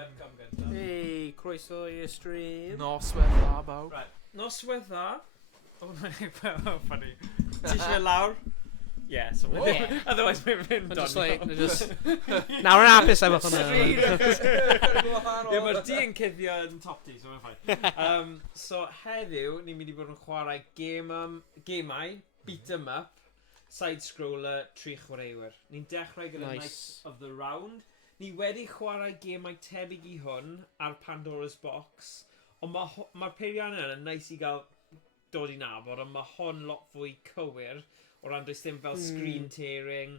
webcam gyda. Hey, croeso i'r stream. Noswaith bawb. Right, noswaith dda. Oh, funny. Ti eisiau lawr? Yeah, so otherwise mae'n mynd Just on. like, just... Nawr yn apus efo hwnna. Ie, mae'r di yn cuddio yn top di, so mae'n ffain. So, heddiw, ni'n mynd i bod yn chwarae gemau, beat 'em up, side-scroller, 3 chwaraewyr. Ni'n dechrau gyda Knights of the Round. Ni wedi chwarae gemau tebyg i hwn ar Pandora's Box, ond mae'r peiriannau yn nice i gael dod i nabod, ond mae hwn lot fwy cywir, o ran does dim fel screen tearing.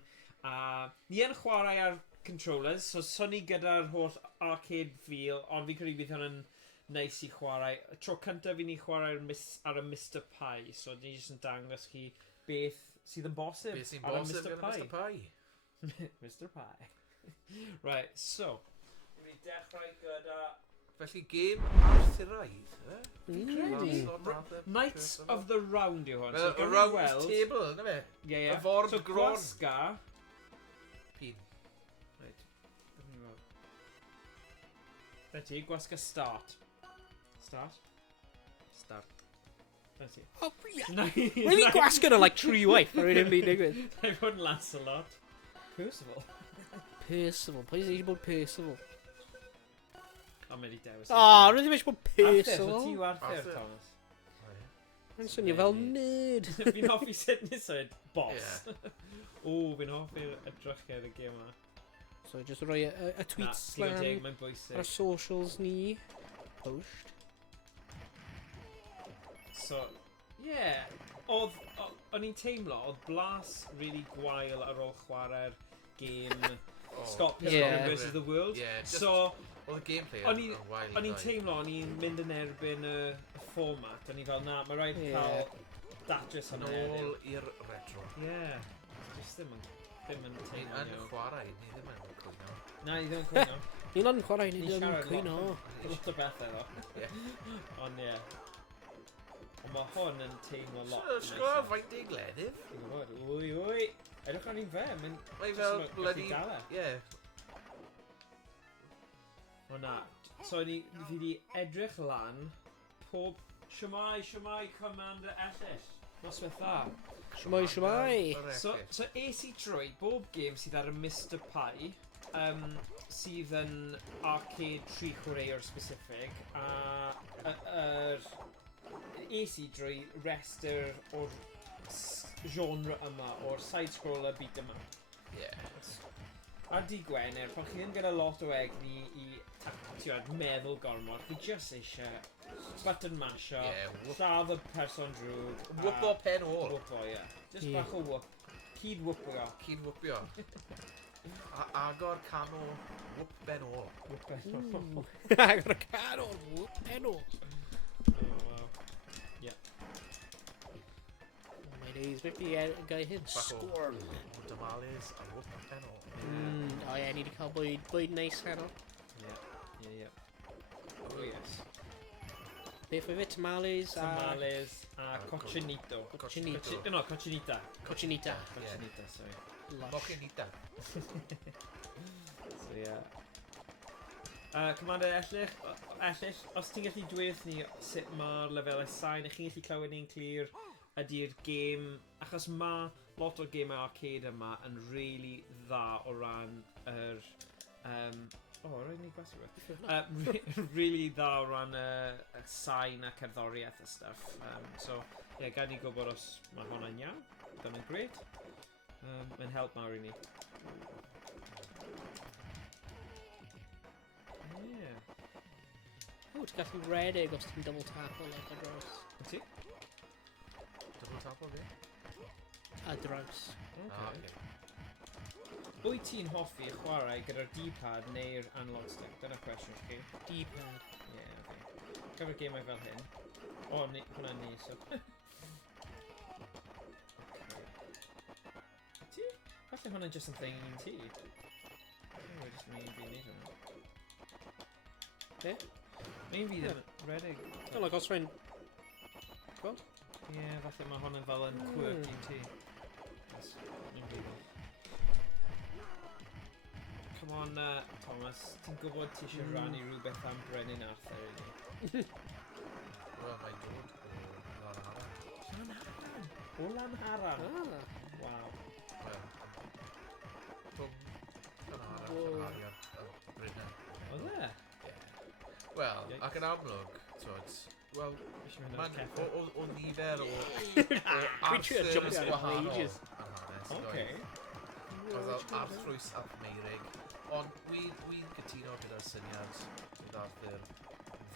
Ni yn chwarae ar controllers, so ni gyda'r holl arcade feel, ond fi'n credu bydd hwn yn neis i chwarae. Y tro cyntaf fi ni chwarae ar y Mr Pie, so ni jyst yn dangos chi beth sydd yn bosib ar y Mr Pie. Mr Pie. Right, so, ni'n dechrau gyda... Felly gêm Arthuraidd, Knights of the Round yw hwn. Well, a round table, yna fe? Ie. Y ford so gron. gwasga... Pin. Right. Reti, gwasga start. Start. Reti. Oh, really gwasgu'n o like 3 waith, ar un byd digwydd. I fod yn Lancelot. Percival. Percival, pwy sy'n eisiau bod Percival? O, mae di dewis. O, rydym eisiau bod Percival. Arthur, so ti yw Arthur, Thomas. Mae'n swnio fel nerd. Fi'n hoffi sut nes oed boss. O, fi'n hoffi edrychau y gêm yma. So, just rhoi y tweet slam mae'n bwysig. ar y socials ni. Post. So, yeah. O'n i'n teimlo, oedd blas really gwael ar ôl chwarae'r gêm Scotland versus the World. So, oedd y gameplay o'n i'n teimlo, o'n i'n mynd yn erbyn y format. O'n i'n fel, na, mae rhaid cael datrys hwnna heddiw. Nôl i'r retro. Ie. Just ddim yn teimlo. Ni yn chwarae, ni ddim yn cwyno. Na, ni ddim yn cwyno. Ni'n yn chwarae, ni ddim yn cwyno. Lot o bethau ddo. Ond ie. Ond mae hwn yn teimlo lot. So, sgwr faint ei gledydd? Dwi'n gwybod, wy. Edrych ar ni'n fe, Mae fel bloody... Ie. O na, so fi wedi edrych lan pob... Siwmai, Commander Ellis. Noswaith dda. Siwmai. So es i trwy bob gêm sydd ar y Mr Pie, sydd yn arcade 3 chwaraewr specific, a es i drwy restr o'r genre yma, o'r side-scroller beat 'em up. Ar di Gwener, pan chi ddim gyda lot o egni i meddwl gormod, chi just eisiau button mashup, lladd y person drwg. Wwpo pen ôl. Wwpo, ie. Just bach o wwp. Cyd-wwpio. Cyd-wwpio. Agor cano, wwp ben ôl. Wwp ben ôl. Agor cano, wwp ben ôl. Ie. My days, beth i gael hyn? Sgorm. Tamales a wwp pen ôl. O ie, ni wedi cael bwyd neis heno. Ie. Oh yes. Beth oedd fe? Tamales a... Tamales a cochinito. Cochinito. No, cochinita. Cochinita. Cochinita, sorry. Cochinita. So, yeah. Commander Ellis, os ti'n gallu dweud ni sut mae'r lefelau sain, ych chi'n gallu clywed ni'n clir ydy'r gêm, achos mae lot o gemau arcade yma yn really dda o ran yr... roedd ni gwasgu beth. Really dda o ran y sain a cerddoriaeth a stuff. So, gan ni gwybod os mae hwnna'n iawn. Dyna'n great. Mae'n help mawr i ni. O, ti'n gallu redig os ti'n double tap o like a draws. Yn ti? Double tap o fi? A draws. Wyt ti'n hoffi chwarae gyda'r D-pad neu'r analog stick? Dyna'r cwestiwn chi. D-pad. Ie, oce. Gyfer gemau fel hyn. O, hwnna'n ni, so... Ti? Falle hwnna'n just yn thing i ti. We're just mean fi'n neud hwnna. Be? Me'n fi ddim redig. O, like os rhaid... Gweld? Ie, falle mae hwnna'n fel yn quirk i ti. Come on, Thomas, ti'n gwybod ti eisiau rannu rhywbeth am Brenin Arthur i ni? Wel, mae'n dod o lan arall. Llanharan? O Lanharan? Waw. Wel, rhwng Llanharan a Brynain. Oedd e? Wel, Yikes. ac yn amlwg, twyd, wel, Eisiau mynd mae'n o'r ceffyl. o nifer o Dwi'n trio jump Arthurs out gwahanol ages. yn hanes. Oce. Oedd arthrwys ap Meirig, ond wi'n cytuno gyda'r syniad sydd Arthur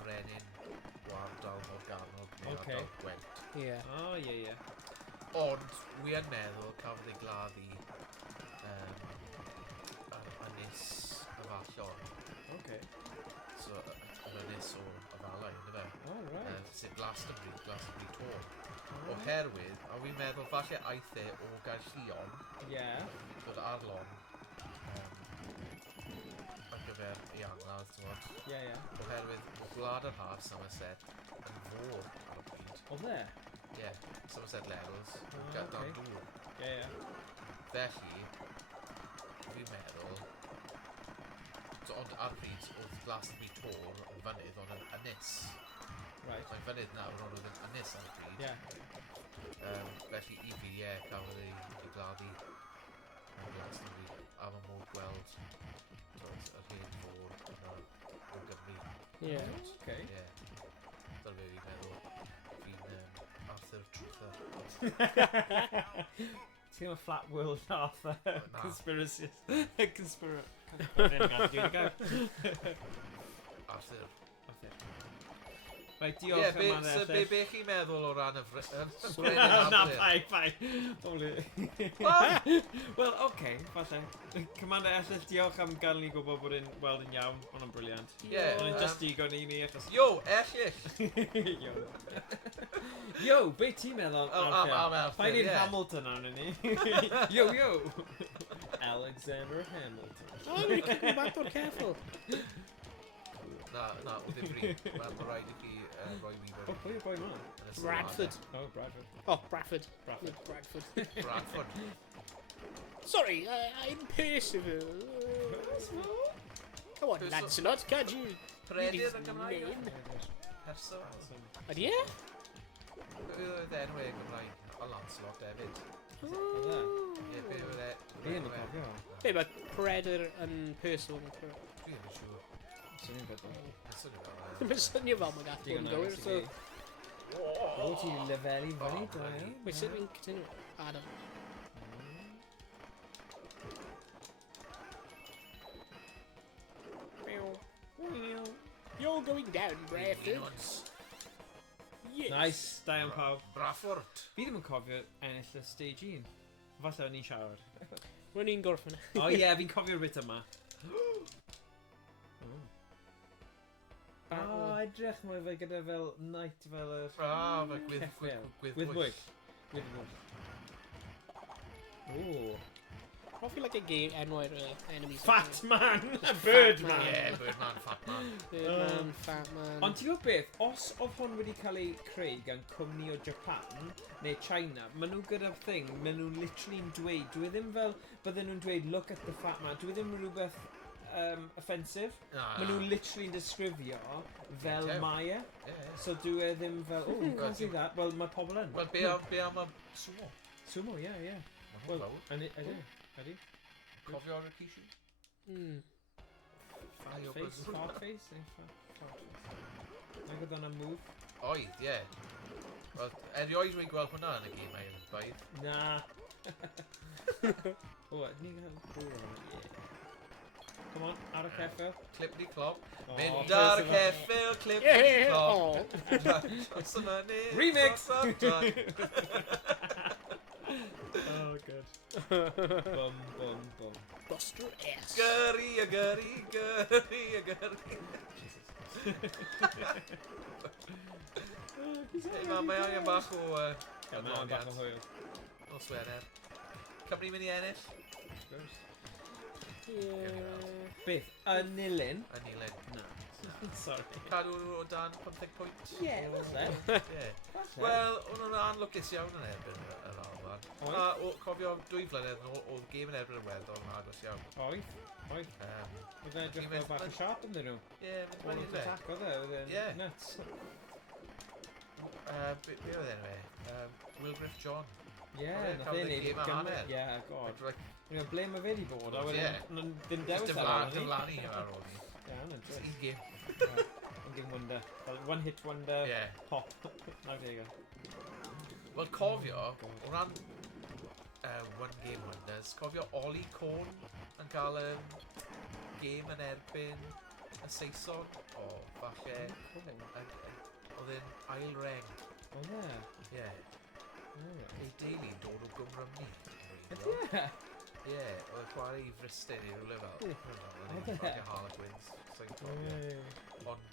frenin o ardal Morgannwg neu Ocê. ardal Gwent. Ie. O, ie. Ond wi yn meddwl cafodd ei gladdu ar ynys y fallon. Oce. So, yr ynys o Afalau, ynddo fe? O, right. Sef Glastonbury Tor. Oherwydd, a wi'n meddwl falle aeth e o Gaerllion, Ie. dod arlon ar gyfer ei angladd, ti'n gwybod? Ie, ie. Oherwydd, o Gwlad yr Haf Somerset yn fôr ar y pryd. Oedd e? Ie, Somerset Levels, ocê. dan dŵr. Ie, ie. Felly, fi'n meddwl, ond ar y pryd, oedd Glastonbury Tor yn fynydd ond yn ynys. Right. Mae'n fynydd nawr ond oedd yn ynys ar y pryd. Ie. Felly i fi, cafodd ei gladdu yn Glastonbury, a mae modd gweld yr hen fôr yna o Gymru. Ie. Oce. Ie. Dyna be fi'n meddwl. Fi'n Arthur Truther. Ti'n gwybod Flat World Arthur? Na. Conspiracy. Conspiracy. Arthur. Right, diolch am hynny. So be chi'n meddwl o ran y Brenin Na, Arthur? bai. Wel, oce, falle. Commander Ellith, diolch am gael ni gwybod bod e'n weld yn iawn, ond yn briliant. Ie. Ond yn just digon i ni, achos... Yo, Ellill! Yo. Yo, be ti'n meddwl Am Arthur, Pa'n i'n ie. Hamilton arno ni. Yo, yo. Alexander Hamilton. Oh, I'm going to kick me back o'r ceffyl. Na, o ddifri. Mae'n rhaid i chi roi fi O, fyny. pwy yw'r boi ma? yn y sylwadau. Bradford. Oh, Bradford. Oh, Bradford. Bradford. Bradford. Bradford. Sorry, I'm Percival. Come on, Lancelot, can't you? Predir His yn Gymraeg. name. Person. Ydy e? Be oedd enw e Gymraeg? A Lancelot hefyd. Oedd e? Ie, be oedd e? Fi yn y cofio. Be, mae Predator yn Percival. Dwi ddim yn siŵr. Swn i'n bedol. Mae'n swnio fel Mae'n swnio fel mae'n gath bod yn gywir, so... O, ti'n lefelu fyny, O, da iawn. Wait, sut fi'n cytuno? Adam. You're going down, Bradford. Yes. Nice, da iawn pawb. Bradford. Fi ddim yn cofio ennill y stage 1. Falle o'n i'n siarad. Rwy'n i'n gorffen. O ie, fi'n cofio'r bit yma. O, edrych mwy fe gyda fel night fel yr... Mae Ceffyl. gwyddbwyll. Gwyddbwyll. O. I feel like a gay enwau'r enemies. Fat man! Bird man! Ie, Birdman, Fat Man. Birdman, Fat Man. Ond ti'n gwybod beth, os oedd hwn wedi cael ei creu gan cwmni o Japan neu China, maen nhw gyda'r thing, maen nhw'n literally'n dweud, dwi ddim fel bydden nhw'n dweud look at the fat man, dwi ddim rhywbeth offensive. Maen nhw'n literally'n disgrifio fel Ie. mae e. Ie. So dwi e ddim fel, oh, you can't see that. Well, mae pobl yn. Wel, be am y sumo? Sumo, ie, ie. Wel, Well, ydy. cofio ar y Kishi? Fat face, fat face. Nag oedd hwnna'n move. Oedd, ie. Wel, erioed dwi'n gweld hwnna yn y gym ein baid. Na. O, ni'n cael bwr o'n ie. Come on, ar y ceffyl. Clip ni clop. O, Mynd ar y ceffyl, clip ni Yeah! clop. Oh! Os yma ni. Remix! Oh, Oh, good. Bum, bum, bum. Buster ass. gyrri, a gyrri, gyrri, a gyrri. Hey, mae angen bach o... Mae o'n bach o hwyl. O swener. Cymru mynd i ennill? Yeah. Beth? Y nilyn? Y nilyn. Na. Sorry. Cadw nhw o dan 15 pwynt. Ie, falle. Ie. Wel, o'n nhw'n anlwcus iawn yn erbyn yr alban. Cofio 2 flynedd yn ôl, oedd game yn erbyn y weddol yn agos iawn. Oedd. Oedd e'n edrych fel bach yn sharp ynddyn nhw. Ie, mynd All fyny of fe. attack oedd e, oedd e'n nuts. Be oedd enw e? Wilgriff John. Ie, nath cafodd e'n y neud gêm a gymaint. hanner. Ie, god. Like, Ble mae fe wedi bod? A Ie. wedyn, ddim just dewis ar ôl ni. diflannu ar ôl ni. Ie, hwnna'n Just drist. un game. One game wonder. Well, one hit wonder. Ie. Pop. Now there you go. Wel, cofio, o ran One Game Wonders, cofio Ollie Cohn yn cael game yn erbyn y Saeson? O, falle, oedd e'n ail reng. Oedd e? Ie. Ei deulu'n dod o Gymrymni. Ydy e? Ie, oedd y chwarae i Fristyn i rhywle fel. Oedd e? Falle Harlequins. So'n cofio. Ond,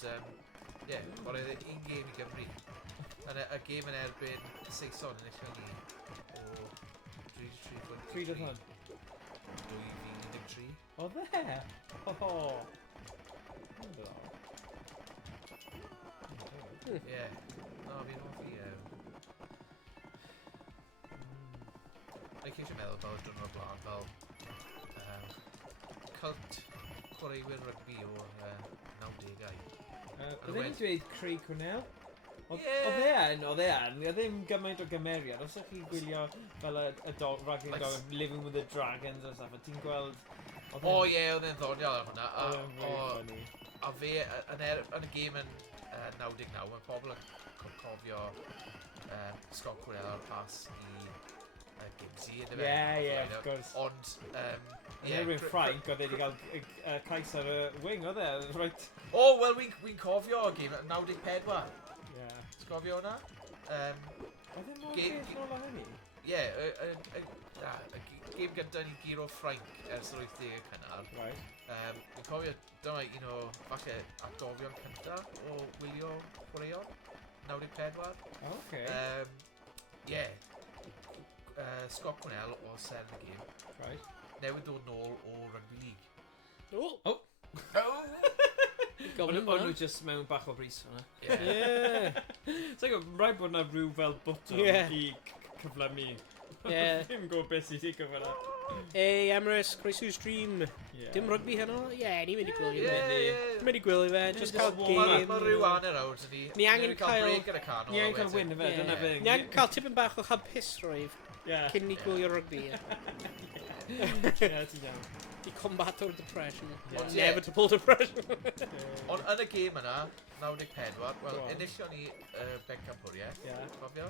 ie, oedd e un game i Gymru. Yn y game yn erbyn Saeson yn eich ni o 3-1. 2013. Oedd e? Ho. Ie. No, fi'n hoffi... Like eisiau meddwl fel y dwrnod o'r blaen fel cult chwaraewyr rygbi o'r 90au. Oedd e'n dweud Craig Cornell? Oedd Ie. e yn, oedd ddim gymaint o gymeriad. Os ydych chi'n gwylio fel y raglen going Living with the Dragons o stuff, a ti'n gweld... O ie, oedd e'n ddoniol ar hwnna. Oedd e'n really funny. A fe, yn y gêm yn 99, mae pobl yn cofio Scott Cornell ar pas i Gimsy, ynddo fe? Ie, of course. Ond, Ie, rwy'n Frank, oedd e wedi cael cais ar y wing, oedd e? Right. O, wel, wy'n cofio y gêm yn 94. Ie. Ti'n cofio hwnna? Oedd e mor beth nôl o hynny? Ie, y gêm gyda ni giro Frank ers yr 80au cynnar. Right. Fi'n cofio, dyma un o, falle, atgofion cyntaf o wylio chwaraeon, 94. Okay. Ie, Scott Cornell o ser y gêm. Right. Newid dod nôl o Rugby League. Oh! Ond nhw just mewn bach o bris hwnna. Yeah. So rhaid bod na rhyw fel bwtwm i cyflymu. Ddim gwybod beth sydd i gyfer na. Hey, Emrys, croeso'r stream. Dim rugby heno? Ie, ni'n mynd i gwylio fe. Ni'n mynd i gwylio fe, just cael game. Mae rhyw anner awr ni. Ni angen cael... Ni angen cael win fe, dyna fe. Ni angen cael tipyn bach o hapus roedd cyn ni gwylio rugby. Ie, ti'n iawn. I combat o'r depression. Inevitable depression. Ond yn y gêm yna, 94, wel, enillio ni bencampwriaeth, cofio?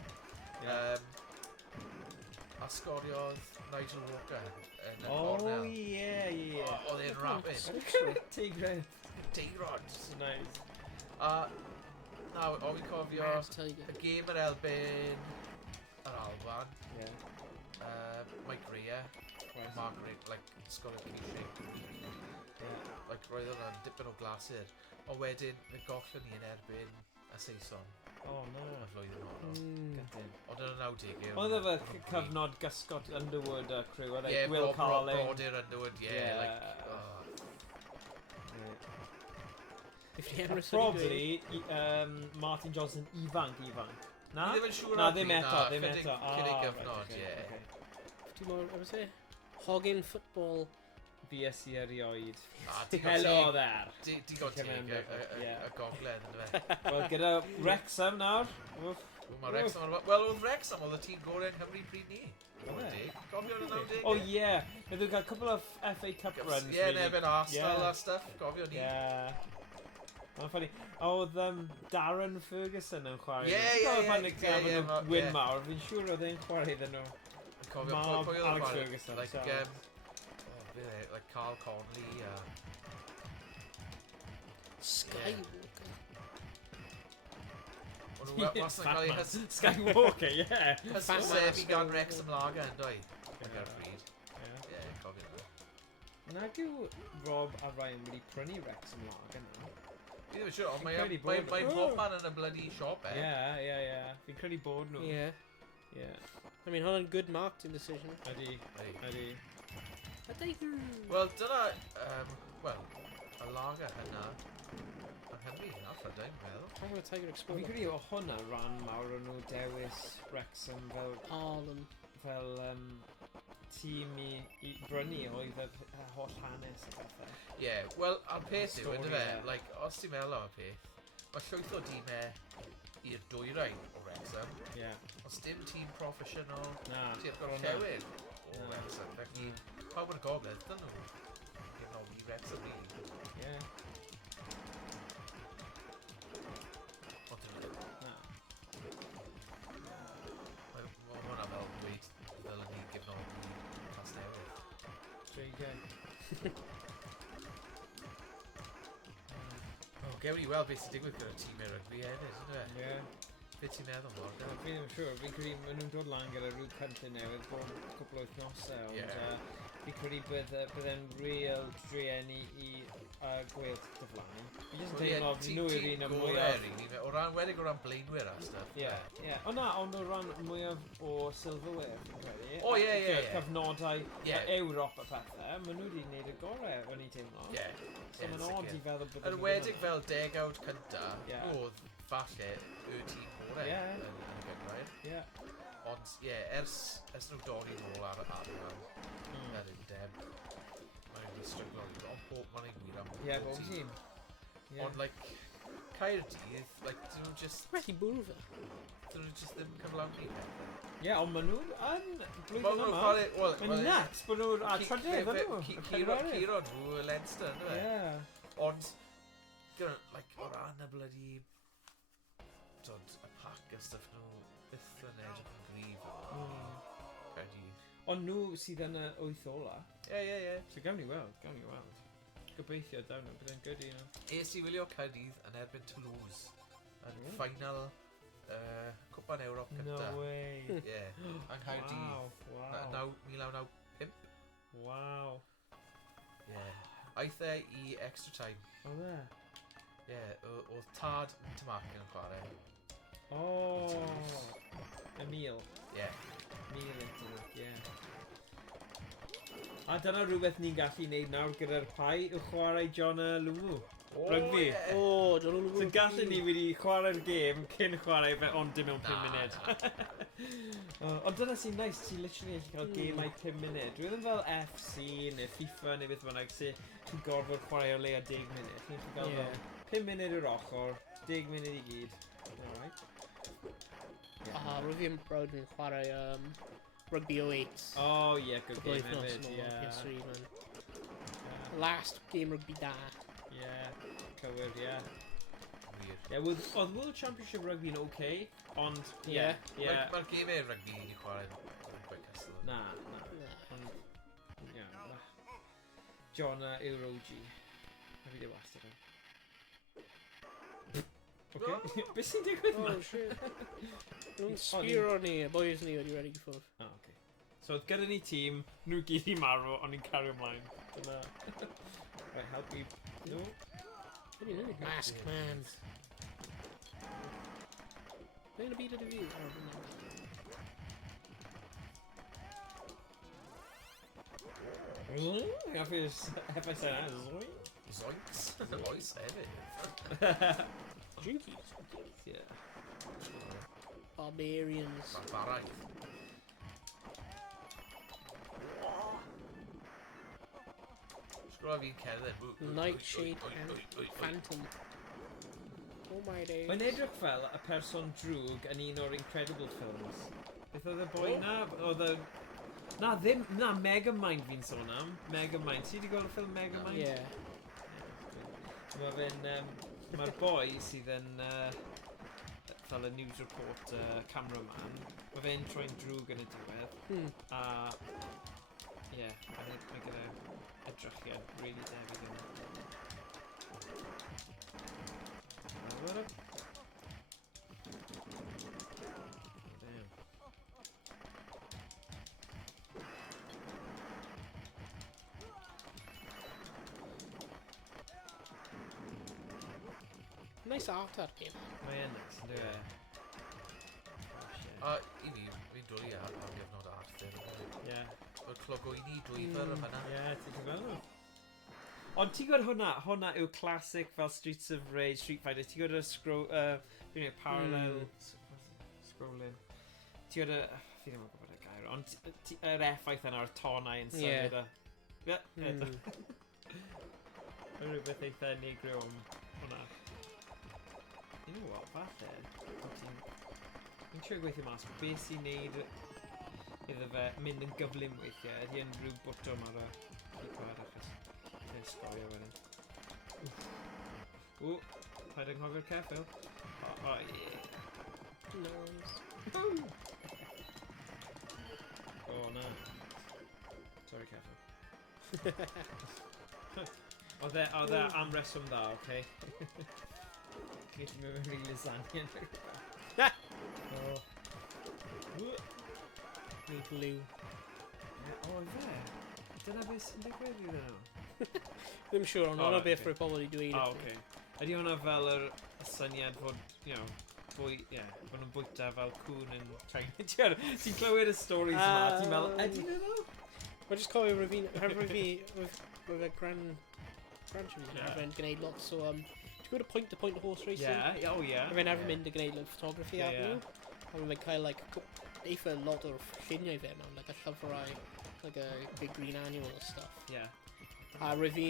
A sgoriodd Nigel Walker yn y cornel. O, ie. Oedd e'n rapid. Teirod. Nice. A nawr, o fi'n cofio y gêm yr elbyn yr Alban. Mike Greer. Margaret, like, sgoriodd Cysig. Like, roedd hwnna'n dipyn o glasur. O wedyn, fe gollon ni yn erbyn y Saeson. O, no. Y flwyddyn o'n. Ond yn y 90au. Oedd e cyfnod gysgod Underwood a criw, oedd e Will Carling. Carling. Brodyr Underwood, Probably Martin Johnson ifanc. Na? Ni ddim yn siŵr na, ddim eto. Cyn ei gyfnod, ie. Ti'n mwyn, efo ti? Hoggin football. BSc erioed. Helo there. Digon teg y gogledd, ynddo fe. Wel, gyda Wrexham nawr. Wel, oedd Wrexham oedd y tîm gorau yng Nghymru pryd ni. Gofio yn y 90au? O ie. Nid yw'n cael couple of FA Cup runs. Ie, nefyn Arsenal a stuff. Gofio ni. Mae'n ffynnu. Oedd Darren Ferguson yn chwarae. Ie. Wyn mawr. Fi'n siŵr oedd e'n chwarae iddyn nhw. Mab Alex Ferguson. Like Carl Conley. Skywalker. Skywalker, ie. Hysbysebu gan Wrexham Lager yn doi. Gyda'r pryd. Ie, cofio nhw. Nag yw Rob a Ryan wedi prynu Wrexham Lager nhw. Fi ddim yn siŵr, ond mae'n bob man yn y bloody shop, Ie. Fi'n credu bod nhw. Ie. I mean, hwnna'n good marketing decision. Ydy. Wel, dyna, y lager yna, yn Nghymru, yna Prydain, meddwl. I'm gonna Tiger Fi'n Explorer. credu o hwnna ran mawr o'n nhw dewis Wrexham fel... fel tîm i brynu oedd y holl hanes a bethau. Ie, wel, a'r peth yw, Stori, ynddo fe, ie. like, os ti'n meddwl am y peth, mae llwyth o dîmau i'r dwyrain o Wrexham. Ie. Os dim tîm proffesiynol, Na. ti'n gorllewin o Wrexham. Felly, pawb yn y gogledd, dyn nhw. Gefnodi Wrexham ni. Ie. Ond dyn nhw. Na. Mae hwnna fel dweud ddylen ni gefnodi Casnewydd. Dreigiau. Gewn ni weld beth sy'n digwydd gyda'r tîm i'r rygbi hefyd, ynddo fe? Ie. Beth ti'n meddwl, Morgan? Fi ddim yn siŵr, fi'n credu maen nhw'n dod lan gyda rhyw cynllun newydd bob cwbl o wythnosau, ond fi'n credu bydde'n real drueni i gweillt dyflaen. Fi jyst yn teimlo nhw yw'r un o mwyaf... O ran wedig o ran blaenwyr a stuff. Ie. O na, ond o ran mwyaf o silverware, fi'n credu. O ie. Cyfnodau Ewrop a pethau, maen nhw wedi gwneud y gorau o'n i'n teimlo. Ie. So mae'n odd i feddwl bod... Yn wedig fel degawd cynta, oedd falle y tîm gorau yn y gyngrair. Ie. Ond ie, ers nhw dorri nôl ar y arfer, yr undeb, mae'n wedi stryglo, ond bob mae'n ei gwir am bob Ie, bob tîm. Ond, like, Caerdydd, like, dyn nhw just... Methu bwrw fe. Dyn nhw just ddim cyflawni pethau. Ie, ond maen nhw'n blwyddyn yma. Mae'n nuts bod nhw'n trydydd, ydyn nhw. Ciro nhw y Leinster, ynddo fe? Ie. Ond, like, o ran y bloody... Dod, y pac a stuff nhw, byth yn edrych yn gryf. Caerdydd. Ond nhw sydd yn y wyth ola. Ie. So gawn ni weld. Gobeithio dawn nhw, byddai'n good i nhw. Es i wylio Caerdydd yn erbyn Toulouse. Yn final Cwpan Ewrop cynta. No way. Ie, yn Caerdydd. Wow. 1905. Wow. Ie. Aeth e i extra time. O dde? Ie, oedd tad yn Cymraeg yn chwarae. O. Emil. Ie. Emil into it, ie. A dyna rhywbeth ni'n gallu neud nawr gyda'r pai yw chwarae John a Lwngw. Rygbi. O, John a Lwngw. So gallwn ni wedi chwarae'r gêm cyn chwarae fe ond dim mewn 5 munud. Ond dyna sy'n nice, ti'n literally gallu cael gemau 5 munud. Dwi ddim fel FC neu FIFA neu beth bynnag sy'n ti'n gorfod chwarae o leia 10 munud. Chi'n gallu cael fel 5 munud i'r ochr, 10 munud i gyd. Alright. Rwy'n fi'n proud yn chwarae Rugby 08. Oh yeah, good game hefyd. PS3, man. Last game rugby da. Yeah, cywir, yeah. Weird. Yeah, oedd World Championship Rugby yn okay, ond yeah. Mae'r gemau rygbi ni chwarae yn gweud cystal. Na. Ond, yeah. John a Eurogi. Na fi di wastad yn. Okay. Beth sy'n digwydd ma? Oh, shit. Nhw'n sbiro ni, y boys ni wedi wedi ffwrdd. Oh, okay. So, oedd gyda ni tîm, nhw gyd i marw, ond ni'n cario ymlaen. Dyna... Right, help me... No? Mask man. Mae'n y byd ydy fi. Heb I say that? Zoinks. Oes hefyd. Jinkies. Yeah. Barbarians. Barbaraeth. Sgwra fi'n cerdded. Nightshade and Phantom. Oh my days. Mae'n edrych fel y person drwg yn un o'r Incredible Films. Beth oedd y boi na? Oedd y... Na, ddim... Na, Megamind fi'n sôn am. Megamind. Ti wedi gweld y ffilm Megamind? Yeah. Mae fe'n... Mae'r boi sydd yn... fel y news report cameraman. Mae fe'n troi'n drwg yn y diwedd. A... Ie, mae gyda edrychiad really debyg yn... Nice art ar game. Mae'n nice, ynddo e? A i fi, fi'n dwy ar gyfnod Arthur. Ie. Mae'r clogwyni dwyfer yn fyna. Ie, ti'n gweld nhw? Ond ti'n gweld hwnna yw classic fel Streets of Rage, Street Fighter. Ti'n gweld y parallel scrolling. Ti'n gweld y... Fi ddim yn gwybod y gair. chwarae, ond yr effaith yna o'r tonau yn symud a... Ie, rhywbeth eitha unigryw am hwnna. You know what, falle, fi'n trio gweithio mas, beth sy'n neud iddo fe mynd yn gyflym weithiau, ydy yn rhyw bwtwm ar y keypad achos dwi'n sgorio wedyn. Ww, paid anghofio'r ceffil. O, ie. Nice. Oh, no. Sorry, ceffil. Oedd e am reswm dda, oce? Gyd i'n mynd i'n lasagna. Oh. Blue. O, fe? Dyna beth sy'n digwydd iddyn nhw? Ddim siŵr, ond hwnna beth rwy'n pobl i dweud. O, oce. Ydy hwnna fel y syniad fod, you know, bod nhw'n bwyta fel cwn yn China? Ti'n clywed y stories yma, ti'n meddwl, ydy nhw? Mae'n just cofio rwy'n fi, rwy'n grandchildren gwneud lot, so, ti'n gwybod y point-to-point horse racing? Rwy'n arfer mynd a gwneud photography arnyn nhw. A rwy'n cael, eitha lot o'r lluniau fe mewn, a llyfrau, a big green annual and stuff. A rwy'n fi,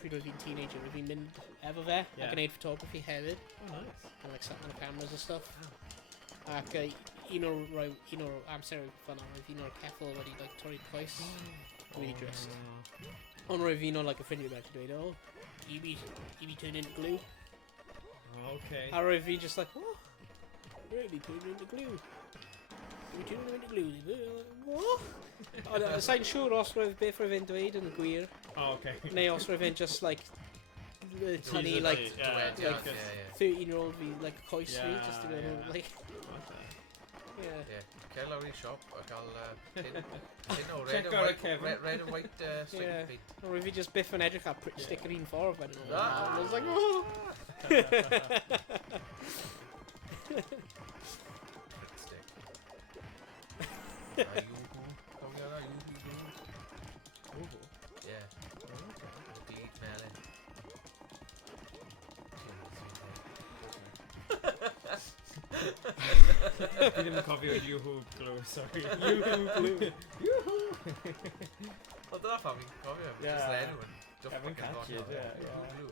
pryd rwy'n fi'n teenager, rwy'n fi'n mynd efo fe, a gwneud photography hefyd. Oh, nice. And set on the cameras and stuff. Ac un o'r amser fan oedd un o'r ceffil wedi torri coes. Really dressed. Ond roedd un o'r y ffrindiau beth i dweud, oh, you be turned into glue. Oh, okay. A roedd fi just what? Really turned into glue? You be turned into glue? What? Sa'n siŵr os roedd beth roedd fe'n dweud yn gwir. Oh, okay. Neu os roedd fe'n just tynnu 13-year-old fi coes fi just to go Cael lawr i siop a cael tin o red and white sticky feet. Roedd fi just biff yn edrych ar stick yr un ffordd fan nhw. I was like, oh! Prick stick. Yoo-hoo. Cofio hwnna? Yoo-hoo. Yeah. Bleed melon. Fi ddim yn cofio Yoo-hoo glue, sorry. Yoo-hoo glue. Yoo-hoo! O, dyna pam fi'n cofio. Just enw yn Kevin Catchit, Yoo-hoo.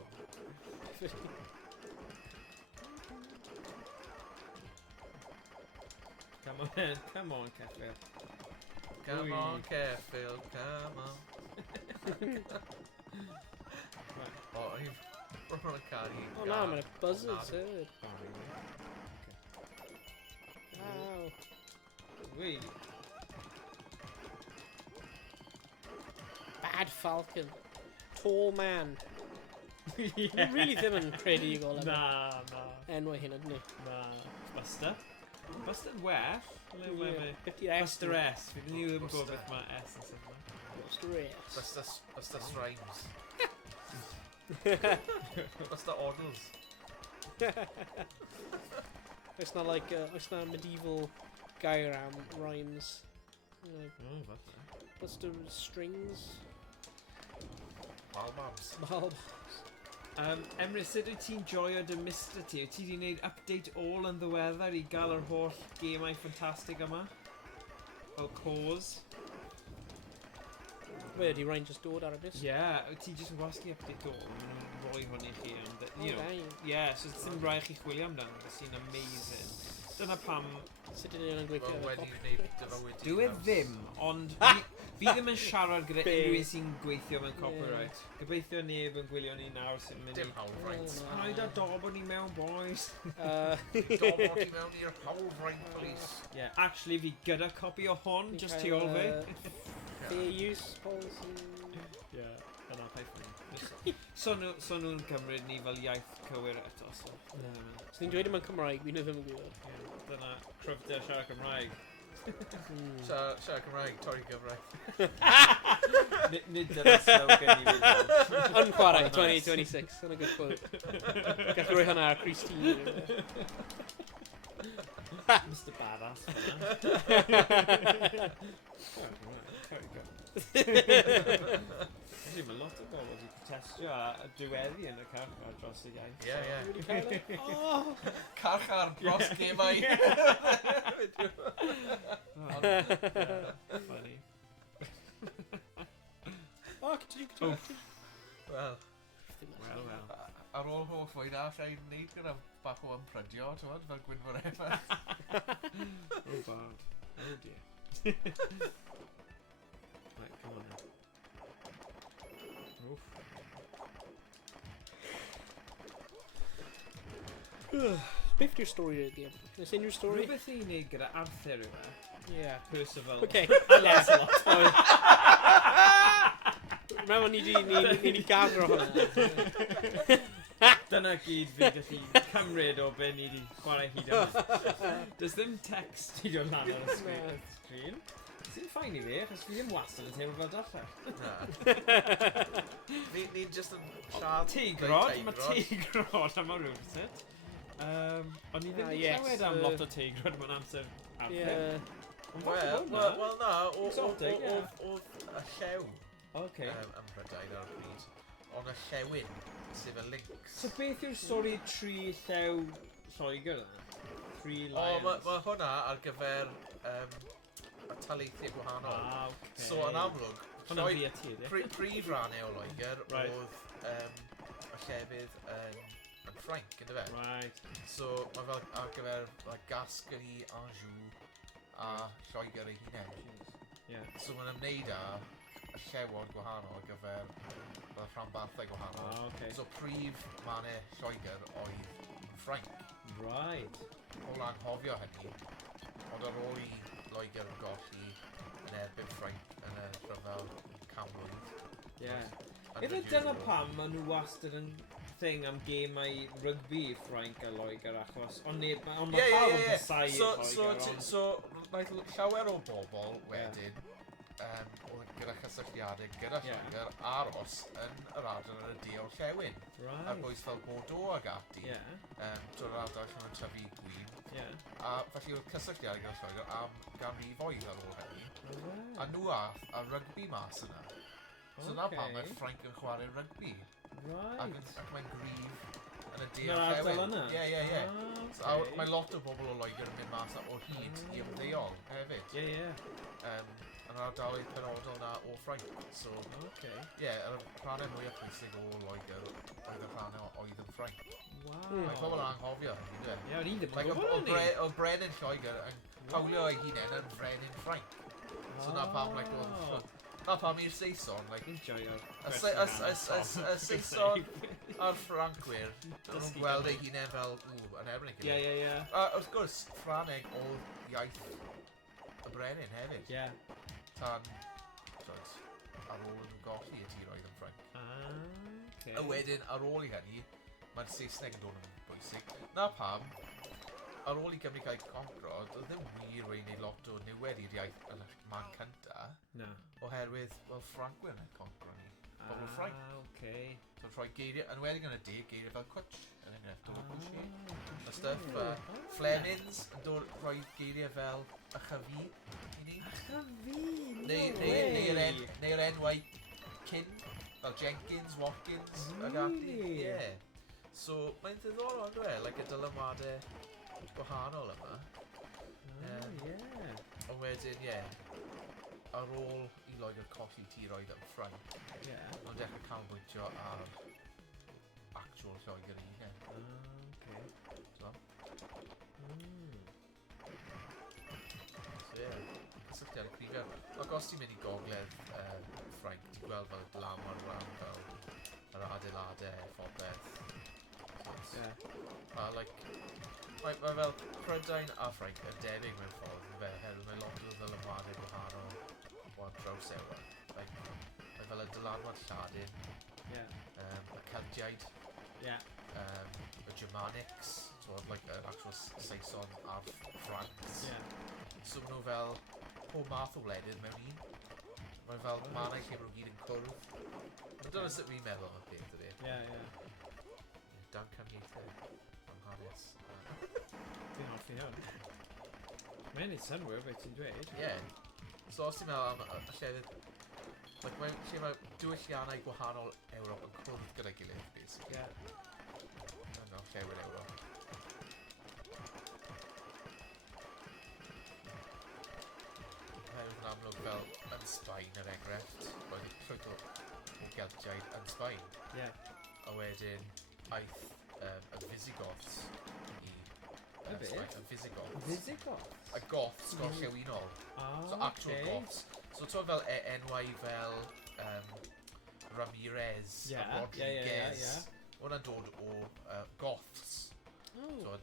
Come on, Ceffil. Come on, Ceffil, come on. O, ni'n bron yn cael i... O na, mae'n buzzard, sir. Wow. Wait. Bad falcon. Tall man. Dwi'n really ddim yn creadigol efo. Na. Enwau hyn, ydyn ni? Na. Buster? Buster'n well. Buster S. Fi ddim yn gwybod beth mae S yn sefyll. Buster S. Buster Rhymes. Buster Oddles. It's not it's not medieval gair am rhymes. Buster Strings. Malbams. Emrys, sut wyt ti'n joio dy mister ti? Wyt ti wedi gwneud update all yn ddiweddar i gael yr holl gemau ffantastig yma? Fel cause? Fe, ydi rhain just dod ar y bus? Wyt ti jyst yn gwasgu update all? Maen nhw'n rhoi hwn i chi. So ddim rai chi chwilio amdano. Sy'n amazing. Dyna pam... Sut ydyn nhw'n gweithio? Wedi wneud dyfywyd. Dwi ddim, ond fi ddim yn siarad gyda unrhyw sy'n gweithio mewn copyright. Gobeithio neb yn gwylio ni nawr sy'n mynd i... Dim hawlfraint. Rhaid a dobo ni mewn, boys. Dobo ni mewn i'r hawlfraint police. Actually fi gyda copi o hon, just tu ôl fi. Fair use policy. Dyna peth ni. So nhw'n cymryd ni fel iaith cywir eto, so... So ni'n dweud yma'n Cymraeg, fi nhw ddim yn gwybod. Dyna cryfder siarad Cymraeg. Siarad Cymraeg, torri gyfraith. Nid dyna slogan i fi. YnChwarae 2026, that's a good quote. Gallai roi hwnna ar Chris T. Mr Badass. Felly mae lot o bobl wedi protestio a diweddu yn y carchar dros y iaith. Ie. Carchar dros gemau. Funny. Continue. Wel. Ar ôl hoff oed a lle i wneud gyda bach o ympryddio, ti'n fel Gwynfor Evans. Oh, bad. Oh, dear. Right, come on now. Oof. Beth yw'r stori o'r game? Is unrhyw stori? Rhywbeth i wneud gyda Arthur yw e. Yeah. Percival. Okay. A Lancelot. Remember ni di gadro hwnna. Dyna gyd fi gallu cymryd o be ni di chwarae hyd yma. Does ddim text i dod lan ar y screen. Sy'n ffain i fi, achos fi ddim wastad yn teimlo fel darllen. Ni'n just yn siarad... Teigrod, mae teigrod am yr rhywbeth. Ond ni ddim yn clywed am lot o teigrod mewn amser Arthur. Wel, na, oedd y llew ym Mhrydain ar y pryd. Ond y llewyn, sef y links. So beth yw'r stori tri llew Lloegr yna? Three lions? Mae hwnna ar gyfer y taleithiau gwahanol. So yn amlwg, prif rannau o Loegr oedd y llefydd yn Ffrainc, ynddo fe? Right. So mae fel ar gyfer Gascony, Anjou a Lloegr ei hunain. So mae'n ymwneud â y llewod gwahanol ar gyfer rhanbarthau gwahanol. So prif mannau Lloegr oedd Ffrainc. Right. O'n anghofio hynny, ond ar ôl i Loegr yn golli yn erbyn Ffrainc yn y rhyfel canmlwydd. Ydy dyna pam maen nhw wastad yn thing am gemau rygbi Ffrainc a Loegr achos ond mae pawb yn casau Loegr. So wnaeth llawer o bobl wedyn oedd gyda chysylltiadau gyda Lloegr aros yn yr ardal yn y de o'r llewyn. Ar bwys fel Bordeaux ag ati. Drwy'r ardal lle mae'n tyfu gwyn. A felly oedd cysylltiadau gyda Lloegr am ganrifoedd ar ôl hynny. A nhw a rygbi mas yna. So na pam mae Ffrainc yn chwarae rygbi. Ac mae'n grif yn y de o'r llewyn. So mae lot o bobl o Loegr yn mynd mas o hyd i ymddeol hefyd. Yn ardaloedd penodol na o Ffrainc. So, y rhannau mwyaf pwysig o Loegr oedd y rhannau oedd yn Ffrainc. Mae pobl yn anghofio hynny. Oedd brenin Lloegr yn pawlio ei hunain yn brenin Ffrainc. So na pam na pam i'r Saeson y Saeson a'r Ffrancwyr yn gweld ei hunain fel yn erbyn ei gilydd. A wrth gwrs, Ffrangeg oedd iaith y brenin hefyd. Tan ar ôl yn golli y tiroedd yn Ffrainc. A wedyn, ar ôl i hynny, mae'r Saesneg yn dod yn bwysig. Na pam, ar ôl i Gymru cael concro, doedd ddim wir wedi gwneud lot o niwed i'r iaith yn y man cynta. Oherwydd, wel, Ffrancwyr yn concro ni. Bobl Ffrainc. So rhoi geiriau, yn wedi gan y de, geiriau fel cwtch, yn enghraifft o bwysig. Y stuff, Flemings yn dod rhoi geiriau fel y chyfi i ni. Neu'r enwau cyn, fel Jenkins, Watkins, ag ati. So, mae'n ddiddorol, ond dwi, like y dylymadau gwahanol yma. Ond wedyn, ar ôl i Loegr colli tiroedd yn Ffrainc, mae'n dechrau canolbwyntio ar actual Lloegr i hunain. So, cysylltiad y crifau. Ac os ti'n mynd i gogledd Ffrainc, ti'n gweld fel glamor ran fel yr adeiladau, phobeth. Mae fel Prydain a Ffrainc yn debyg mewn ffordd, herwydd mae lot o ddylymwadau gwahanol o draws ewa. Mae fel y dylanwad Lladin, y Celtiaid, y Germanics, yr actual Saeson a'r Franks. So maen nhw fel pob math o wledydd mewn un. Mae'n fel mannau lle maen nhw gyd yn cwrdd. Dyna sut fi'n meddwl am y peth ydy. Dan caniaethau am hanes. Fi'n hoffi hwn. Mae'n neud synwyr beth ti'n dweud. So os ti'n meddwl am y llefydd... Lle mae diwylliannau gwahanol Ewrop yn cwrdd gyda'i gilydd, basically. Yno, llewyr Ewrop. Hefyd yn amlwg fel yn Sbaen yr enghraifft, roedd llwyth o Geltiaid yn Sbaen. A wedyn aeth y Visigoths i Sbaen. Y Visigoths? Y Goths, gorllewinol. So actual Goths. So ti'n fel enwau fel Ramirez a Rodriguez. Hwna'n dod o Goths. So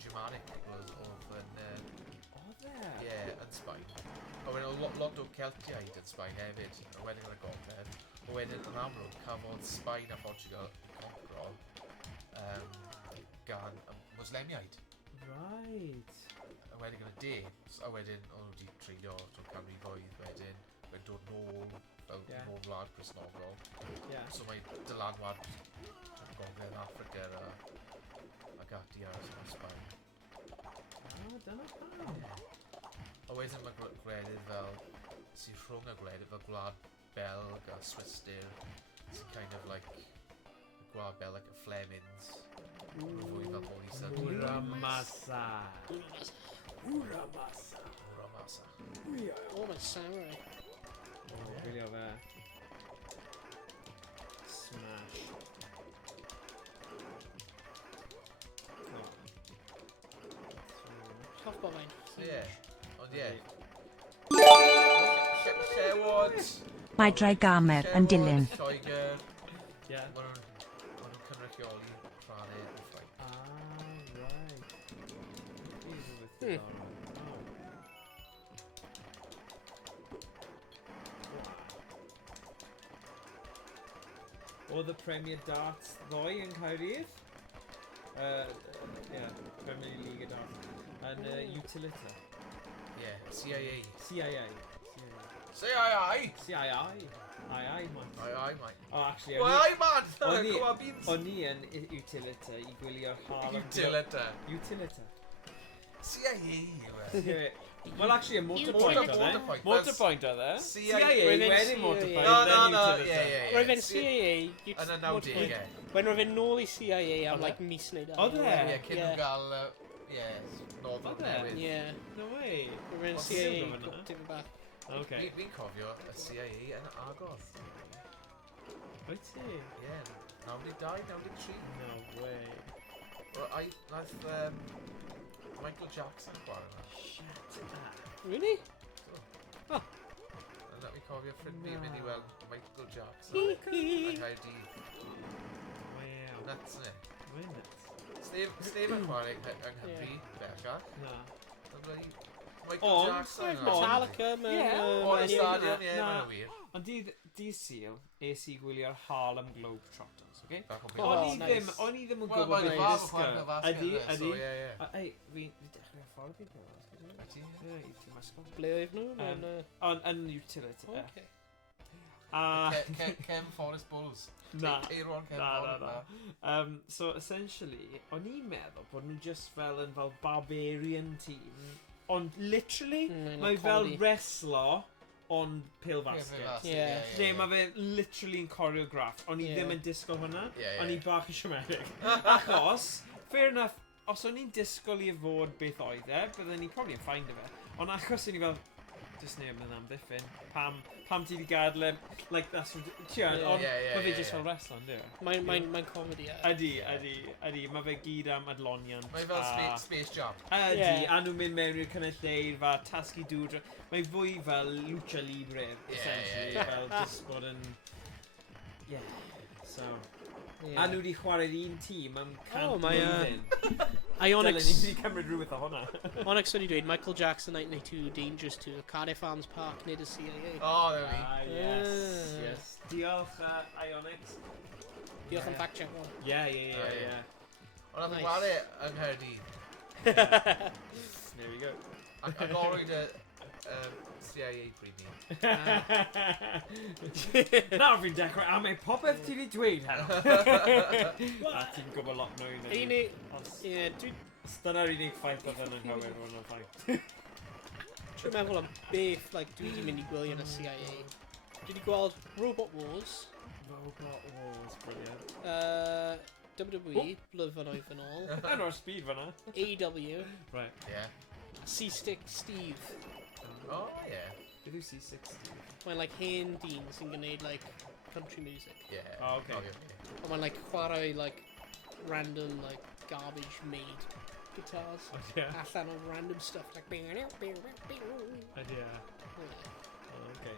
Germanic oedd yn Sbaen. A wedyn lot o Celtiaid yn Sbaen hefyd. A wedyn yn y Gothau. A wedyn yn amlwg cafodd Sbaen a Portugal concro gan Moslemiaid. Right. A wedyn gyda Danes, a wedyn o'n nhw wedi treulio trwy'r canrifoedd wedyn dod nôl fel nôl wlad Cresnogol. So mae dylanwad gogledd Africa ac ati ar Sbaen. Dyna pam. A wedyn mae gwledydd fel sy'n rhwng y gwledydd fel gwlad Belg a Swistir sy'n kind of like gwlad Belg like y Flemings. Fwy fel bod i sy'n Uramasa. Oh, mae'n Cymraeg. Gwylio fe. Smash. Softball line. Ond llewod. Mae Dreigamer yn dilyn. Lloegr. Maen nhw'n cynrychioli rhannu yn ffraint. Right. Oedd y Premier Darts ddoe yn Caerdydd? Premier League Darts. Yn Utilita. CIA. CIA. CIA! CIA. Aye, man. Aye, man. Oh, actually, Aye, man! O'n i yn Utilita i gwylio'r Harlem... Utilita. CIA yw e. Well, actually, a motorpoint oedd e. Motorpoint oedd e. CIA wedi motorpoint. No, yeah. Roedd e'n CIA... Yn y 90au. When roedd e'n nôl i CIA am like mis neu da. Oedd e? Ie, cyn nhw gael... Northern newydd. Yeah. No way. Roedd e'n CIA... Dim bach. Okay. Fi'n cofio y CIA yn agos. Wyt ti? Ie, 92, 93. No way. Nath Michael Jackson chwarae yna. Shit. Really? A na fi'n cofio ffrind fi mynd i weld Michael Jackson. Yn Caerdydd. Wow. Nuts ni. Wy'n nuts. Steve yn chwarae yng Nghymru, bellach. Na. Michael Jackson. Metallica, O'r stadion, ie, mae'n wir. Ond dydd Sul, es i gwylio'r Harlem Globetrotters, oce? Oh, nice. O'n i ddim yn gwybod beth i ddisgwyl. Ydy. Ei, fi'n dechrau ffordd i beth. Ydy? Ie, i ti masgol. Ble oedd nhw? Yn Utility. Okay. Cem Forest Bulls. Na. Eiron Cem Forest. So, essentially, o'n i'n meddwl bod nhw just fel yn fel barbarian team. Ond literally, mae fel wrestler ond pale basket. Ne, mae fe literally yn choreograph. O'n i ddim yn disgwyl hwnna. O'n i bach yn siomedig. Achos, fair enough, os o'n i'n disgwyl i fod beth oedd e, byddwn ni probably yn ffind o fe. Ond achos o'n i fel, just neb yn amddiffyn. Pam ti di gadle, like that's what... Ond mae fe just fel wrestler, ynddo? Mae'n comedy, Ydy. Mae fe gyd am adloniant. Mae fel Space Jam. Ydy, a nhw'n mynd mewn i'r cynulleidfa, tasgu dŵdra. Mae fwy fel lucha libre, essentially, fel just bod yn... So... A nhw wedi chwarae'r un tîm am 100 blwyddyn. Onyx... Dylen ni wedi cymryd rhywbeth o hwnna. Onyx wedi dweud, Michael Jackson 1992, Dangerous 2, Cardiff Arms Park, nid y CIA. Oh, there we go. Yes. Diolch, Onyx. Diolch am fact check o. Ie. Ond oedd yn chwarae yng Nghaerdydd. There we go. Ac agorwyd y CIA pryd ni. Nawr fi'n dechrau am ei popeth ti wedi dweud heno. A ti'n gwybod lot mwy na ni. Dyna'r unig ffaith oedd yn anghywir o'n o'n ffaith. Dwi'n meddwl am beth dwi wedi mynd i gwylio yn y CIA. Did you gweld Robot Wars? Robot Wars, brilliant. WWE, Blwyddyn oedd yn ôl. And our speed fanna. AW. Right. Yeah. C-Stick Steve. Oh, yeah. Did you see 60? Mae'n like hen dyn sy'n gwneud like country music. Yeah. Oh, okay. Ond mae'n like chwarae like random like garbage made guitars. Oh, yeah. Allan o random stuff like... Yeah. Yeah. Oh, okay.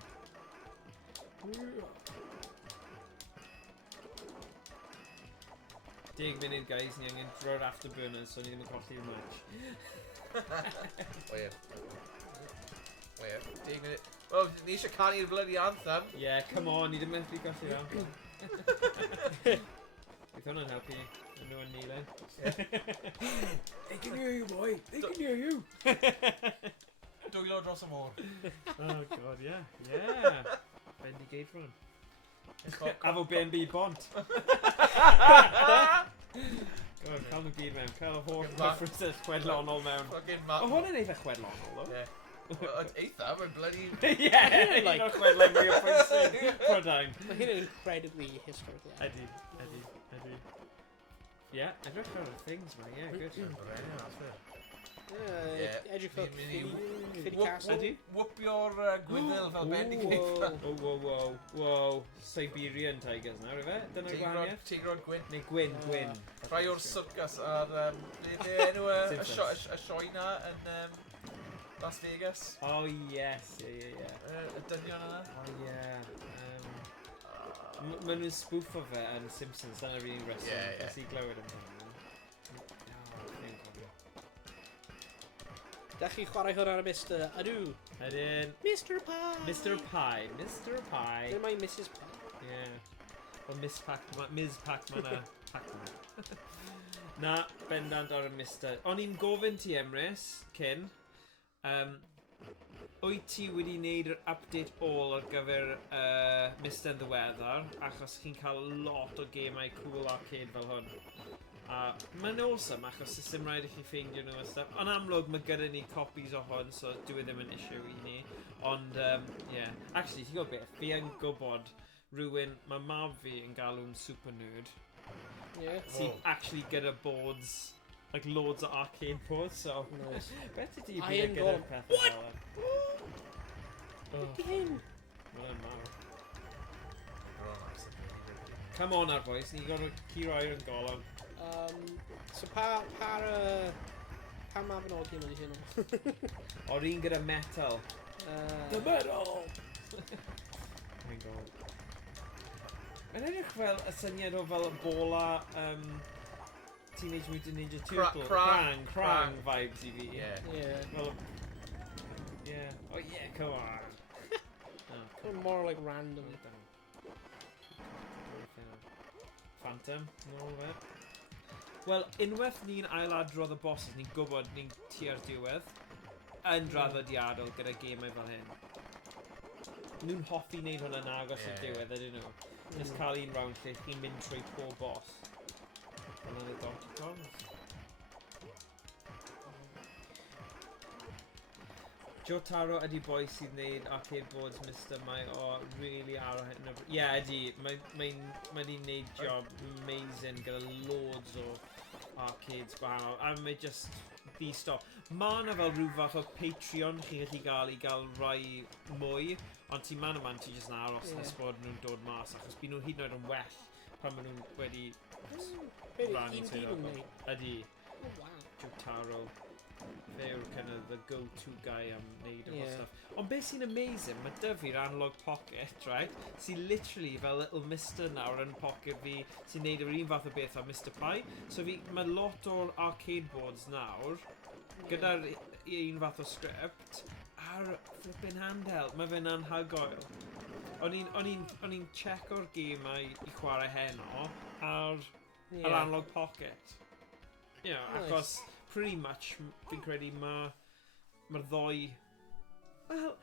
10 munud, guys, ni angen dro'r afterburners, so ni ddim yn colli'r match. Weird. 10 munud. Well, ni eisiau canu'r bloody anthem. Yeah, come on, ni ddim yn methu colli'r anthem. Bydd hwnna'n helpu nhw yn Neil. They can hear you, boy. They can hear you. Dwylo dros y môr. Oh, God, yeah. Yeah. Bendigate run. Afo B&B Bont. God, cael nhw gyd mewn. Cael y holl references chwedlonol mewn. O, hwnna'n eitha chwedlonol, ddo. Yeah. Eitha, mae'n bloody... Yeah, like... Un o'r chwedlau mwy o pwysig. Prydain. Mae hyn yn incredibly historical. Eddie. Yeah, edrych ar y things, man. Yeah, good. Edrych fel Fideo Castle. Eddie? Whoopio'r gwydl fel bendigate. Whoa. Siberian tigers nawr, efe? Dyna'r gwahaniaeth? Tigrod gwyn. Neu gwyn. Rhai o'r circus ar... Ble enw y sioena yn Las Vegas. Oh, yes. Yeah. Y dynion yna. Oh, yeah. Maen nhw'n spoof o fe yn Simpsons, dyna'r un reswm. Yeah. Ys i glywed amdano. Da chi chwarae hwn ar y Mr. Ydw. Ydyn. Mr. Pie. Mr. Pie. Dyna mae Mrs. Pie. Yeah. Well, Ms. Pac-Man a Pac-Man. Na, bendant ar y Mr. O'n i'n gofyn ti, Emrys, cyn. Wyt ti wedi wneud yr update all ar gyfer Mr. yn ddiweddar, achos chi'n cael lot o gemau cool arcade fel hwn. Mae'n awesome, achos ysym rhaid i chi ffeindio nhw a stuff. Ond amlwg, mae gyda ni copies o hwn, so dwi ddim yn issue i ni. Ond, yeah. Actually, ti'n gwybod beth? Fi yn gwybod rhywun, mae mab fi yn galw'n super nerd. Yeah. Sy'n actually gyda boards, like loads of arcade boards, so... Nice. Beth ydi fi gyda'r pethau fel yna? Hyn! Mae'n mawr. Come on ar boys, ni'n gorfod curo i'r yn golon. So pa mabinogi yma di hyn o? O'r un gyda metal. The metal! Oh my god. Mae'n edrych fel y syniad o fel bola Teenage Mutant Ninja Turtle. Krang vibes i fi. Yeah. Well, yeah. Oh yeah, come on. More like random. Phantom, no fe. Wel, unwaith ni'n ailadrodd y bosses, ni'n gwybod ni'n tua'r diwedd yn draddodiadol gyda gemau fel hyn. Nhw'n hoffi wneud hwnna'n agos i'r diwedd, ydyn nhw. Just cael un round lle chi'n mynd trwy pob boss. Hwnna'n y Donkey Kongs. Joe Taro ydi boi sydd wneud arcade boards Mr. Mae o really ar hyn o... Yeah, ydi. Mae di'n wneud job amazing gyda loads o arcades gwahanol. A mae just di-stop. Mae yna fel rhyw fath o Patreon chi'n gallu gael rai mwy. Ond ti man yma ti jyst yn aros nes bod nhw'n dod mas. Achos byd nhw'n hyd yn oed yn well pan maen nhw'n wedi... rannu teirogol. Ydi. Joe Taro. Fe yw'r kind of the go-to guy am wneud o stuff. Ond beth sy'n amazing, mae Dyfi'r analog pocket, right? Sy'n literally fel little Mr nawr yn pocket fi sy'n wneud yr un fath o beth am Mr Pie. So mae lot o'r arcade boards nawr, gyda'r un fath o script, ar flipping handheld. Mae fe'n anhygoel. O'n i'n checko'r gemau i chwarae heno ar analog pocket. You know, achos... Pretty much, fi'n credu mae'r ddoi... Wel,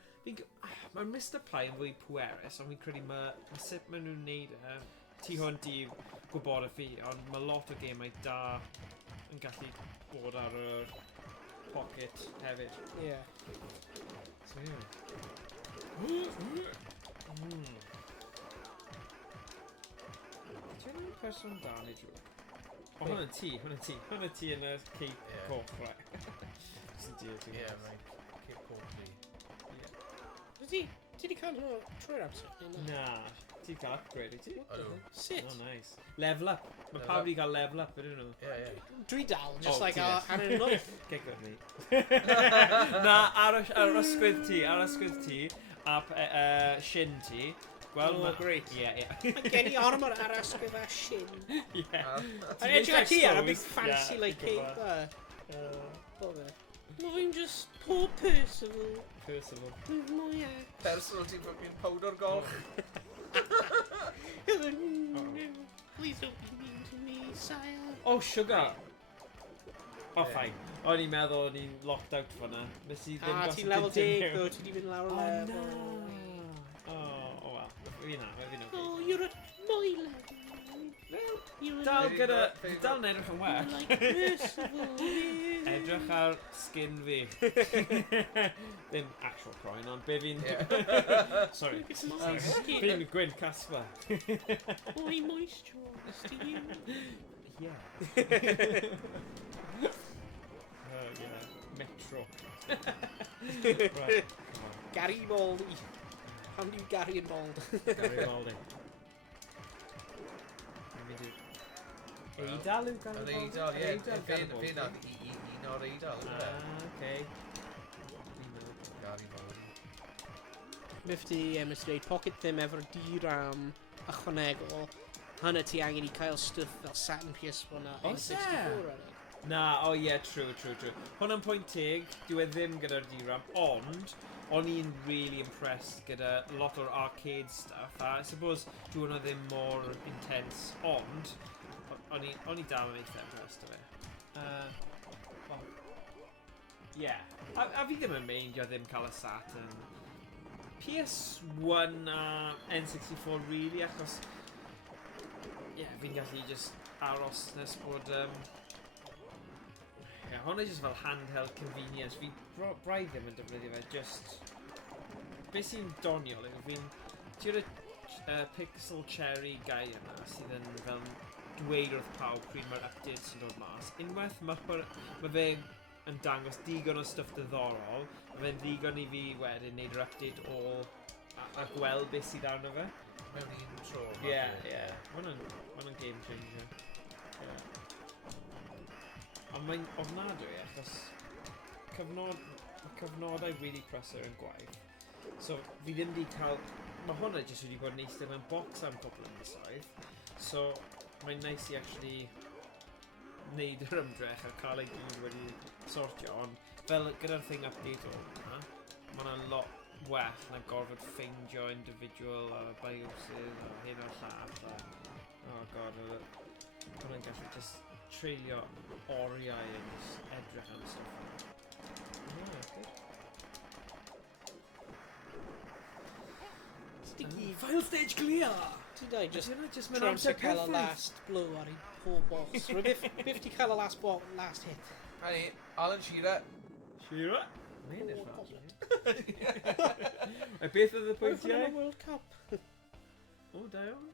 mae Mr Pie yn fwy pwerus, ond fi'n credu mae sut maen nhw'n neud e. Ti hwn di gwybod y fi, ond mae lot o gemau da yn gallu bod ar y pocket hefyd. Yeah. So, yeah. Dwi'n person dan i drwy. O, hwnna'n ti yn y Cape Coch, right? Sy'n di o ti. Ie, right. Cape Coch fi. Ti di cael nhw trwy'r amser? Na, ti cael upgrade i ti? Ydw. Sut? Oh, nice. Level up. Mae pawb i gael level up, ydyn nhw? Ie, ie. Dwi dal, just like ti ar y noeth. Get good, mate. Na, ar ysgwydd ti, a shin ti. Wel, great. Ie. Mae gen i armor ar ysgwydd a shin. Ie. A'n edrych at ti ar a big fancy like cape there. Mae'n just poor Percival. With my axe. Personal ti'n fucking powder golch. Please don't be mean to me, sire. Oh, sugar. Oh, fine. O'n i'n meddwl o'n i'n locked out fan'na. Ti'n level 10 though, ti di mynd lawr o level. Oh, well. Fi na, fi'n okay. Oh, you're at my level. Dal yn edrych yn well. Like Percival. Edrych ar skin fi. Ddim actual croen, ond be fi'n... Sorry. Fi'n gwynt Casper. My moisturize to you. Yeah. Oh, yeah. Metro. Right, come on. Gary Baldy. How do you Gary and Bald? Gary Baldy. Eidal yw Gary Baldy? Eidal, ie. Fe'n un o'r Eidal. Okay. Gary Baldy. Mifty dweud, pocket ddim efo'r DRAM ychwanegol. Hynny ti angen I cael stwff fel Saturn PS1 a N64. Na, true. Hwna'n pwynt teg, dyw e ddim gyda'r DRAM, ond o'n i'n really impressed gyda lot o'r arcade stuff, a I suppose dyw hwnna ddim mor intense, ond o'n i dal yn eitha impressed o fe. A fi ddim yn meindio ddim cael y Saturn. PS1 a N64 really, achos fi'n gallu just aros nes bod hwnna just fel handheld convenience. Fi braidd ddim yn defnyddio fe, just beth sy'n doniol yw fi'n tiw'r pixel cherry guy yna sydd yn fel dweud wrth pawb pryd mae'r updates yn dod mas. Unwaith mae fe yn dangos digon o stwff diddorol, mae fe'n ddigon I fi wedyn neud yr update ôl a gweld beth sydd arno fe. Mewn un tro. Ie. Mae hwnna'n game changer. Ond mae'n ofnadwy achos cyfnodau really prysur yn gwaith. So fi ddim wedi cael... Mae hwnna jyst wedi bod yn eistedd mewn box am cwbl o misoedd. So mae'n nice I actually neud yr ymdrech a cael ei gyd wedi sortio. Ond fel gyda'r thing update o hwnna, mae'n lot well na gorfod ffeindio individual a bioses a hyn o'r llall a... Oh god, hwnna'n gallu just treulio oriau yn edrych am stuff. Sticky. Final stage clear! Ti'n dweud, just mynd trying amser to cael y perffaith. last blow ar ei poor boss. Biff ti cael y last hit. Hynny, Alan Shearer. Shearer? Mae'n edrych. Beth oedd y pwyntiau? World Cup. O, da iawn.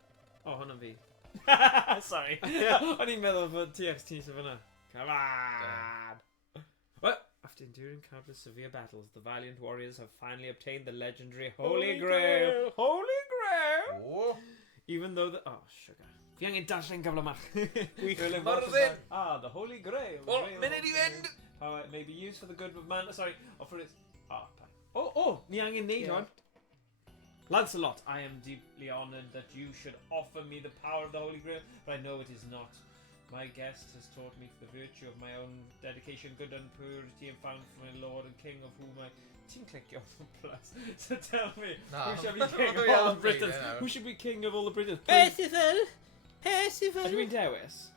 O, hwnna fi. Sorry. O'n i'n meddwl fod TXT sy'n fyna. Come on! Well, after enduring countless severe battles, the valiant warriors have finally obtained the legendary Holy Grail. Holy Grail! O! Even though the... Oh, sugar. Fi angen darllen gyflymach. Myrddin! The Holy Grail. O, munud I fynd! How it may be used for the good of man... Sorry, or for its... Oh, ni angen neud hwn. Lancelot, I am deeply honoured that you should offer me the power of the Holy Grail, but I know it is not. My guest has taught me the virtue of my own dedication, good and purity, and found for my Lord and King of whom I... Ti'n clicio plus. So tell me, who shall be king of all the Britons? Who should be king of all the Britons? Percival! Ydw i'n dewis?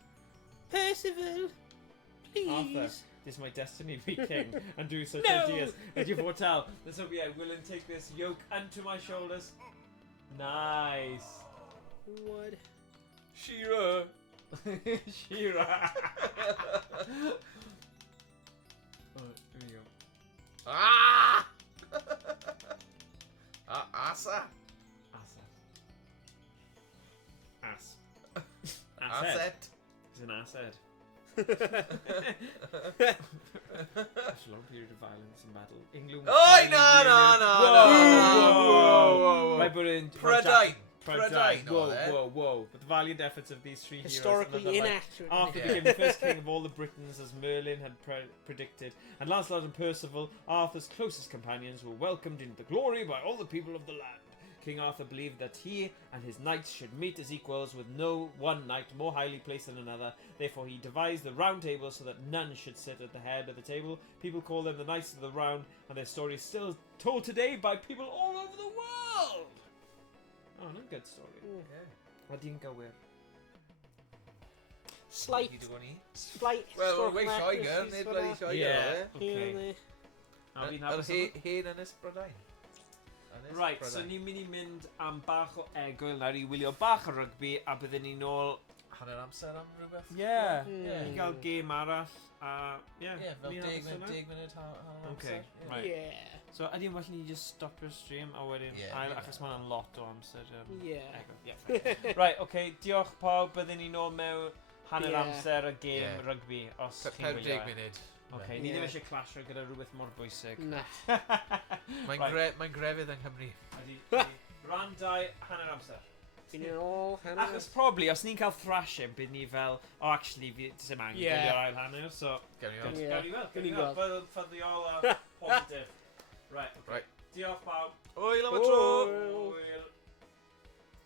Percival! Please! Arthur, this is my destiny to be king and do such ideas as you foretell. This will be I will and take this yoke unto my shoulders. Nice. What? Shearer! Shearer. Alright, here we go. Ah! Asa! Asset. He's an asset. After a long period of violence and battle, England was Oh, no. Right, but in Prydain. Whoa. But the valiant efforts of these three historically heroes inaccurate. Arthur became the first king of all the Britons, as Merlin had predicted, and Lancelot and Percival, Arthur's closest companions, were welcomed into the glory by all the people of the land. King Arthur believed that he and his knights should meet as equals, with no one knight more highly placed than another. Therefore he devised the Round Table so that none should sit at the head of the table. People call them the Knights of the Round, and their story is still told today by people all over the world. Oh, no, good story. What do you think I wear? Slight. Well, we're shy girl. They're bloody shy girl. Yeah, okay. Hen yn Ysbrydain. Right, so ni'n mynd am bach o egwyl nawr I wylio bach o rygbi a byddwn ni nôl... Hanner amser am rhywbeth? I gael gêm arall a... Fel 10 munud hanner amser. Right. So ydy'n well ni just stopio'r stream a wedyn achos mae'n lot o amser egwyl. Right, okay, diolch pawb, byddwn ni nôl mewn hanner amser y gêm rygbi os chi'n wylio. 50 munud. Okay, ni ddim eisiau clasio gyda rhywbeth mor bwysig. Na. Mae'n grefydd yng Nghymru. Rhan 2, hanner amser. Fi'n yn ôl, hanner. Achos probably, os ni'n cael thrashing, bydd ni fel, actually, fi ddim angen gwylio'r ail hanner, so... Gawn ni weld. Bydd ffyddiol a positif. Right. Diolch pawb. Hwyl am y tro! Hwyl.